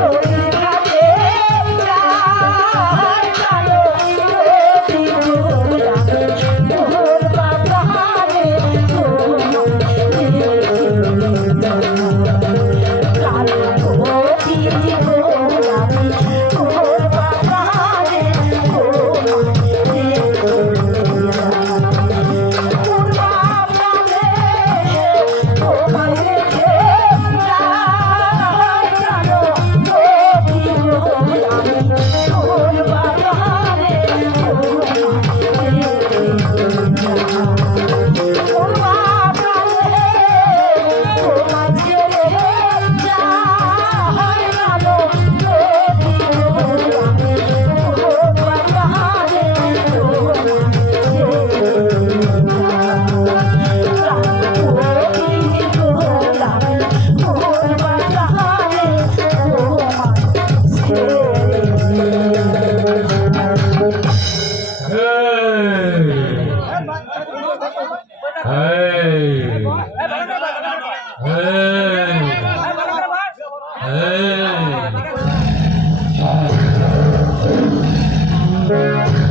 Oh, 에이. 에이. 에이.